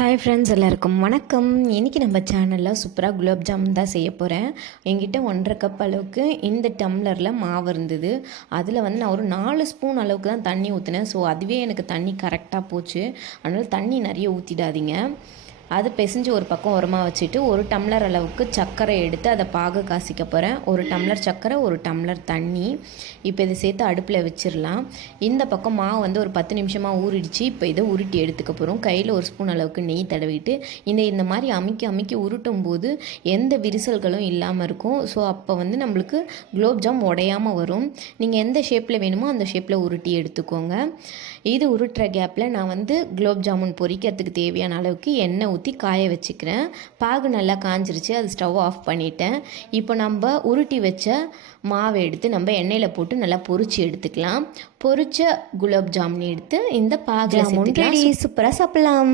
Hi friends, எல்லாருக்கும் வணக்கம். இன்றைக்கி நம்ம சேனலில் சூப்பராக குலாப் ஜாமுன் தான் செய்ய போகிறேன். என்கிட்ட 1.5 கப் அளவுக்கு இந்த டம்ளரில் மாவு இருந்தது. அதில் வந்து நான் ஒரு 4 ஸ்பூன் அளவுக்கு தான் தண்ணி ஊற்றினேன். ஸோ அதுவே எனக்கு தண்ணி கரெக்டாக போச்சு. அதனால் தண்ணி நிறைய ஊற்றிடாதீங்க. அது பிசைஞ்சு ஒரு பக்கம் உரமாக வச்சுட்டு 1 டம்ளர் அளவுக்கு சர்க்கரை எடுத்து அதை பாகு காசிக்க போகிறேன். 1 டம்ளர் சர்க்கரை, 1 டம்ளர் தண்ணி. இப்போ இதை சேர்த்து அடுப்பில் வச்சிடலாம். இந்த பக்கம் மாவு வந்து ஒரு 10 நிமிஷமாக ஊறிடுச்சு. இப்போ இதை உருட்டி எடுத்துக்க போகிறோம். கையில் 1 ஸ்பூன் அளவுக்கு நெய் தடவிட்டு இந்த மாதிரி அமுக்கி அமுக்கி உருட்டும் போது எந்த விரிசல்களும் இல்லாமல் இருக்கும். ஸோ அப்போ வந்து நம்மளுக்கு குலோப் ஜாம் உடையாமல் வரும். நீங்கள் எந்த ஷேப்பில் வேணுமோ அந்த ஷேப்பில் உருட்டி எடுத்துக்கோங்க. இது உருட்டுற கேப்பில் நான் வந்து குலோப் ஜாமுன் பொரிக்கிறதுக்கு தேவையான அளவுக்கு எண்ணெய் ஊற்றி காய வச்சுக்கிறேன். பாகு நல்லா காஞ்சிருச்சு. அது ஸ்டவ் ஆஃப் பண்ணிட்டேன். இப்போ நம்ம உருட்டி வச்ச மாவை எடுத்து நம்ம எண்ணெயில் போட்டு நல்லா பொரிச்சு எடுத்துக்கலாம். பொரிச்ச குலோப் ஜாமுன் எடுத்து இந்த பாகு சூப்பராக சாப்பிடலாம்.